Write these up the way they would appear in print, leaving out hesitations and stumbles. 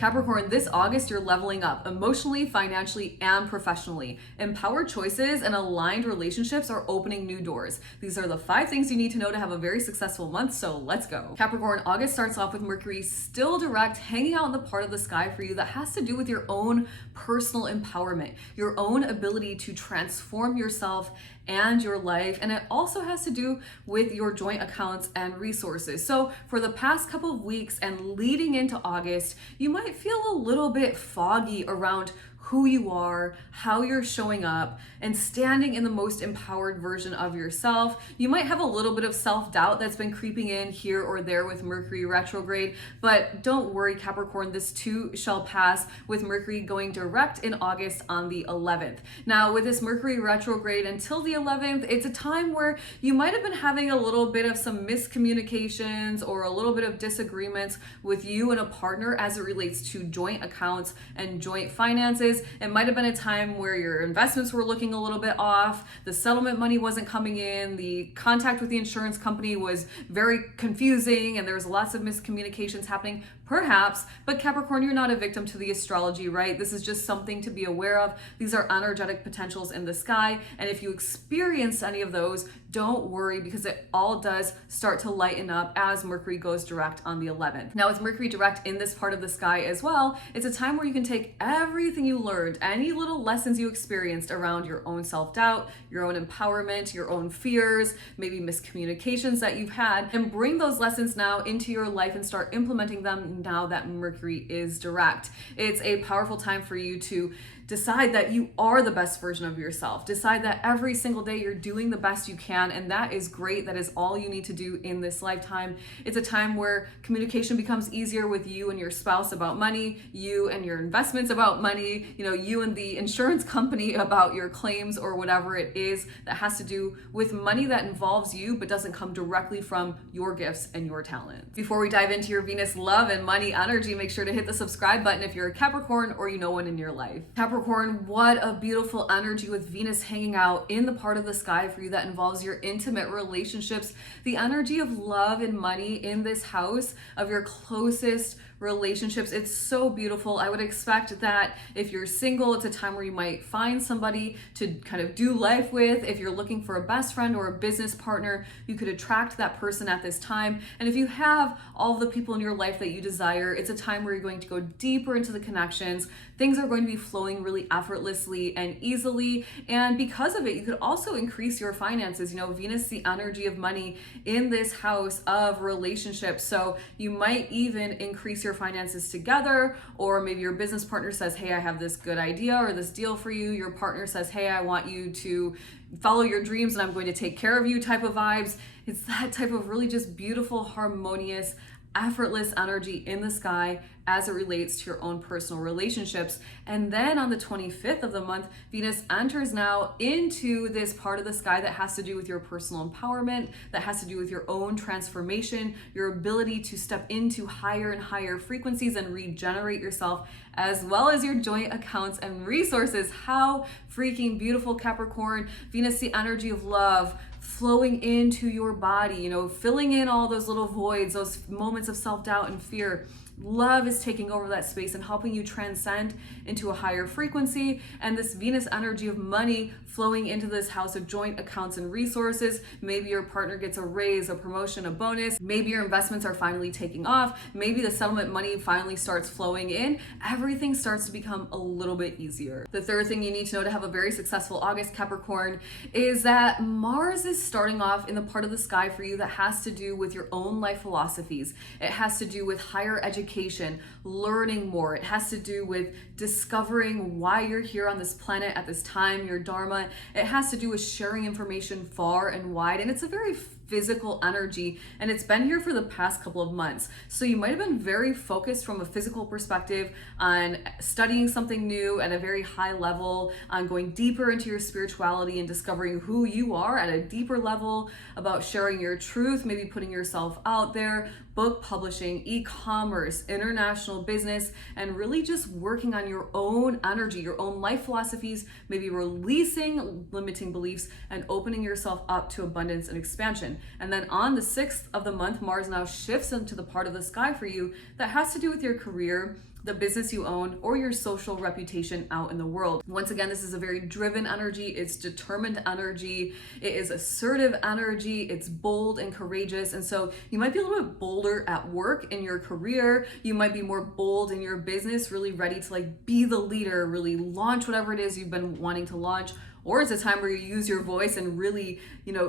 Capricorn, this August you're leveling up emotionally, financially, and professionally. Empowered choices and aligned relationships are opening new doors. These are the 5 things you need to know to have a very successful month, so let's go. Capricorn, August starts off with Mercury still direct, hanging out in the part of the sky for you that has to do with your own personal empowerment, your own ability to transform yourself and your life, and it also has to do with your joint accounts and resources. So for the past couple of weeks and leading into August, you might feel a little bit foggy around who you are, how you're showing up, and standing in the most empowered version of yourself. You might have a little bit of self-doubt that's been creeping in here or there with Mercury retrograde, but don't worry, Capricorn, this too shall pass with Mercury going direct in August on the 11th. Now, with this Mercury retrograde until the 11th, it's a time where you might have been having a little bit of some miscommunications or a little bit of disagreements with you and a partner as it relates to joint accounts and joint finances. It might have been a time where your investments were looking a little bit off, the settlement money wasn't coming in, the contact with the insurance company was very confusing, and there was lots of miscommunications happening, perhaps. But Capricorn, you're not a victim to the astrology, right? This is just something to be aware of. These are energetic potentials in the sky, and if you experience any of those, don't worry, because it all does start to lighten up as Mercury goes direct on the 11th. Now, with Mercury direct in this part of the sky as well, it's a time where you can take everything you learned, any little lessons you experienced around your own self-doubt, your own empowerment, your own fears, maybe miscommunications that you've had, and bring those lessons now into your life and start implementing them now that Mercury is direct. It's a powerful time for you to decide that you are the best version of yourself. Decide that every single day you're doing the best you can, and that is great. That is all you need to do in this lifetime. It's a time where communication becomes easier with you and your spouse about money, you and your investments about money, you and the insurance company about your claims or whatever it is that has to do with money that involves you but doesn't come directly from your gifts and your talents. Before we dive into your Venus love and money energy, make sure to hit the subscribe button if you're a Capricorn or you know one in your life. Capricorn, what a beautiful energy with Venus hanging out in the part of the sky for you that involves your intimate relationships, the energy of love and money in this house of your closest relationships. It's so beautiful. I would expect that if you're single, it's a time where you might find somebody to kind of do life with. If you're looking for a best friend or a business partner, you could attract that person at this time. And if you have all of the people in your life that you desire, it's a time where you're going to go deeper into the connections. Things are going to be flowing really effortlessly and easily. And because of it, you could also increase your finances. Venus, the energy of money in this house of relationships. So you might even increase your finances together, or maybe your business partner says, hey, I have this good idea or this deal for you. Your partner says, hey, I want you to follow your dreams and I'm going to take care of you type of vibes. It's that type of really just beautiful, harmonious, effortless energy in the sky as it relates to your own personal relationships. And then on the 25th of the month, Venus enters now into this part of the sky that has to do with your personal empowerment, that has to do with your own transformation, your ability to step into higher and higher frequencies and regenerate yourself, as well as your joint accounts and resources. How freaking beautiful, Capricorn. Venus, the energy of love, flowing into your body, filling in all those little voids, those moments of self-doubt and fear. Love is taking over that space and helping you transcend into a higher frequency. And this Venus energy of money flowing into this house of joint accounts and resources. Maybe your partner gets a raise, a promotion, a bonus. Maybe your investments are finally taking off. Maybe the settlement money finally starts flowing in. Everything starts to become a little bit easier. The third thing you need to know to have a very successful August, Capricorn, is that Mars is starting off in the part of the sky for you that has to do with your own life philosophies. It has to do with higher education, learning more. It has to do with discovering why you're here on this planet at this time, your dharma. It has to do with sharing information far and wide, and it's a very physical energy, and it's been here for the past couple of months. So you might have been very focused from a physical perspective on studying something new at a very high level, on going deeper into your spirituality and discovering who you are at a deeper level, about sharing your truth, maybe putting yourself out there, book publishing, e-commerce, international business, and really just working on your own energy, your own life philosophies, maybe releasing limiting beliefs and opening yourself up to abundance and expansion. And then on the 6th of the month, Mars now shifts into the part of the sky for you that has to do with your career, the business you own, or your social reputation out in the world. Once again, this is a very driven energy. It's determined energy. It is assertive energy. It's bold and courageous. And so you might be a little bit bolder at work in your career. You might be more bold in your business, really ready to like be the leader, really launch whatever it is you've been wanting to launch. Or it's a time where you use your voice and really,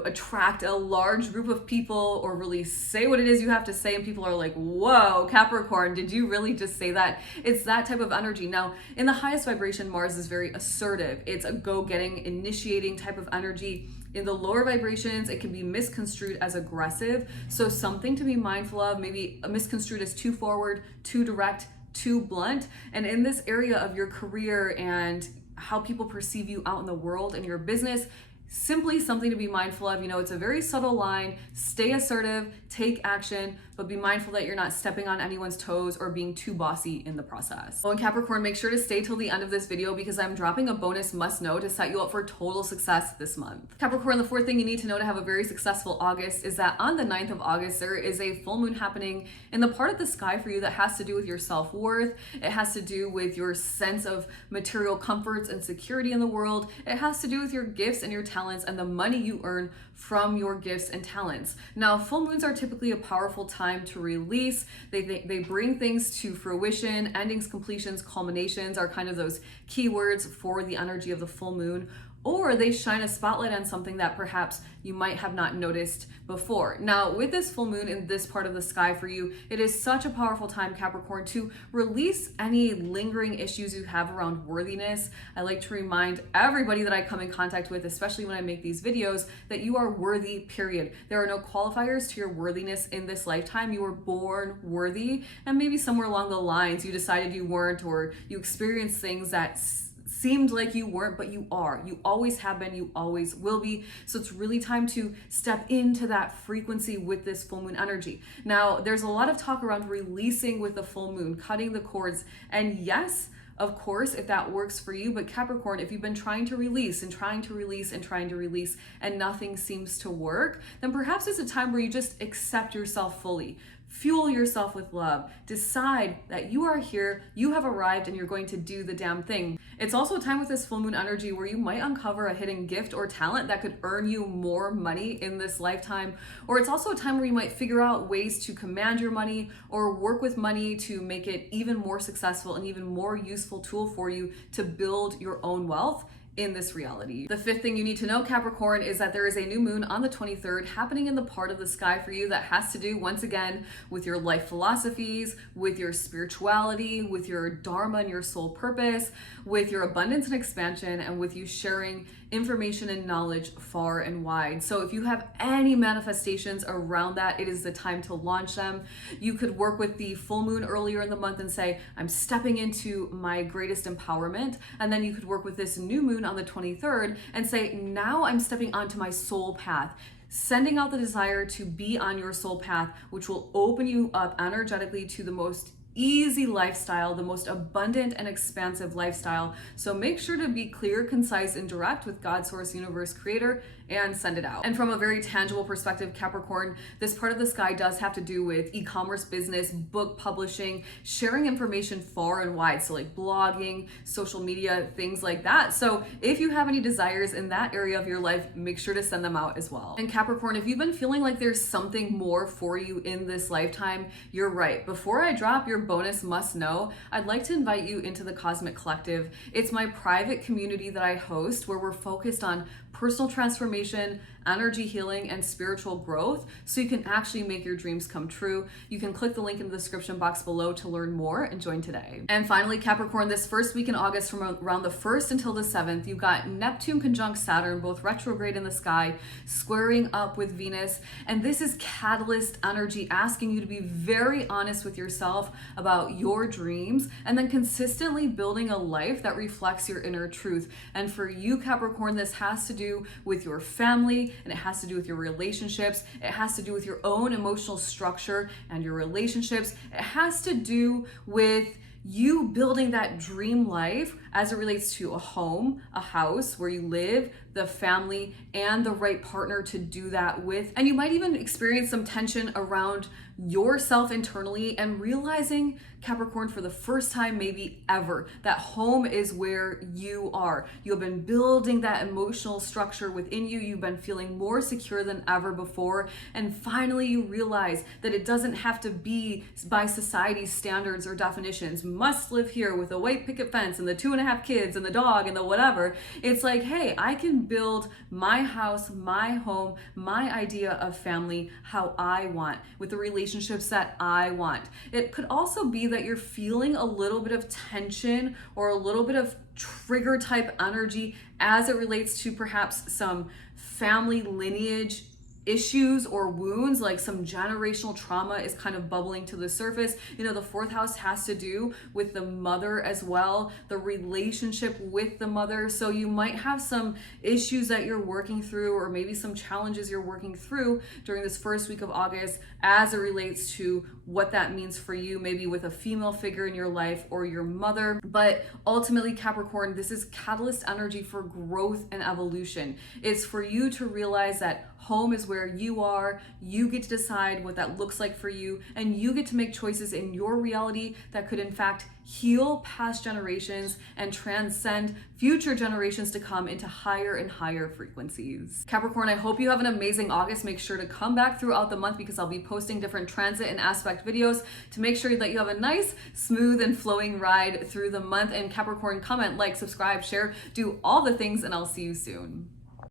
attract a large group of people, or really say what it is you have to say, and people are like, whoa, Capricorn, did you really just say that? It's that type of energy. Now, in the highest vibration, Mars is very assertive. It's a go-getting, initiating type of energy. In the lower vibrations, it can be misconstrued as aggressive. So something to be mindful of, maybe misconstrued as too forward, too direct, too blunt. And in this area of your career and how people perceive you out in the world and your business, simply something to be mindful of. It's a very subtle line. Stay assertive, take action, but be mindful that you're not stepping on anyone's toes or being too bossy in the process. Oh, and Capricorn, make sure to stay till the end of this video because I'm dropping a bonus must know to set you up for total success this month. Capricorn, the fourth thing you need to know to have a very successful August is that on the 9th of August, there is a full moon happening in the part of the sky for you that has to do with your self-worth. It has to do with your sense of material comforts and security in the world. It has to do with your gifts and your talents and the money you earn from your gifts and talents. Now, full moons are typically a powerful time to release. They bring things to fruition. Endings, completions, culminations are kind of those keywords for the energy of the full moon. Or they shine a spotlight on something that perhaps you might have not noticed before. Now, with this full moon in this part of the sky for you, it is such a powerful time, Capricorn, to release any lingering issues you have around worthiness. I like to remind everybody that I come in contact with, especially when I make these videos, that you are worthy, period. There are no qualifiers to your worthiness in this lifetime. You were born worthy, and maybe somewhere along the lines you decided you weren't, or you experienced things that seemed like you weren't, but you are. You always have been, you always will be. So it's really time to step into that frequency with this full moon energy. Now, there's a lot of talk around releasing with the full moon, cutting the cords. And yes, of course, if that works for you, but Capricorn, if you've been trying to release and trying to release and trying to release and nothing seems to work, then perhaps it's a time where you just accept yourself fully. Fuel yourself with love. Decide that you are here, you have arrived, and you're going to do the damn thing. It's also a time with this full moon energy where you might uncover a hidden gift or talent that could earn you more money in this lifetime. Or it's also a time where you might figure out ways to command your money or work with money to make it even more successful and even more useful tool for you to build your own wealth in this reality. The fifth thing you need to know, Capricorn, is that there is a new moon on the 23rd happening in the part of the sky for you that has to do, once again, with your life philosophies, with your spirituality, with your dharma and your soul purpose, with your abundance and expansion, and with you sharing information and knowledge far and wide. So if you have any manifestations around that, it is the time to launch them. You could work with the full moon earlier in the month and say, I'm stepping into my greatest empowerment. And then you could work with this new moon on the 23rd and say, now I'm stepping onto my soul path, sending out the desire to be on your soul path, which will open you up energetically to the most easy lifestyle, the most abundant and expansive lifestyle. So make sure to be clear, concise, and direct with God, Source, Universe, Creator, and send it out. And from a very tangible perspective, Capricorn, this part of the sky does have to do with e-commerce business, book publishing, sharing information far and wide. So like blogging, social media, things like that. So if you have any desires in that area of your life, make sure to send them out as well. And Capricorn, if you've been feeling like there's something more for you in this lifetime, you're right. Before I drop your bonus must know, I'd like to invite you into the Cosmic Collective. It's my private community that I host where we're focused on personal transformation, energy healing, and spiritual growth, so you can actually make your dreams come true. You can click the link in the description box below to learn more and join today. And finally, Capricorn, this first week in August from around the 1st until the 7th, you've got Neptune conjunct Saturn, both retrograde in the sky, squaring up with Venus. And this is catalyst energy asking you to be very honest with yourself about your dreams and then consistently building a life that reflects your inner truth. And for you, Capricorn, this has to do with your family, and it has to do with your relationships. It has to do with your own emotional structure and your relationships. It has to do with you building that dream life as it relates to a home, a house where you live, the family and the right partner to do that with. And you might even experience some tension around yourself internally and realizing, Capricorn, for the first time maybe ever, that home is where you are. You've been building that emotional structure within you. You've been feeling more secure than ever before. And finally, you realize that it doesn't have to be by society's standards or definitions. Must live here with a white picket fence and the 2.5 kids and the dog and the whatever. It's like, hey, I can build my house, my home, my idea of family how I want, with the relationships that I want. It could also be that you're feeling a little bit of tension or a little bit of trigger type energy as it relates to perhaps some family lineage issues or wounds, like some generational trauma is kind of bubbling to the surface. You know, the 4th house has to do with the mother as well, the relationship with the mother. So you might have some issues that you're working through, or maybe some challenges you're working through during this first week of August as it relates to what that means for you, maybe with a female figure in your life or your mother. But ultimately, Capricorn, this is catalyst energy for growth and evolution. It's for you to realize that home is where you are. You get to decide what that looks like for you, and you get to make choices in your reality that could in fact heal past generations and transcend future generations to come into higher and higher frequencies. Capricorn, I hope you have an amazing August. Make sure to come back throughout the month, because I'll be posting different transit and aspect videos to make sure that you have a nice, smooth, and flowing ride through the month. And Capricorn, comment, like, subscribe, share, do all the things, and I'll see you soon.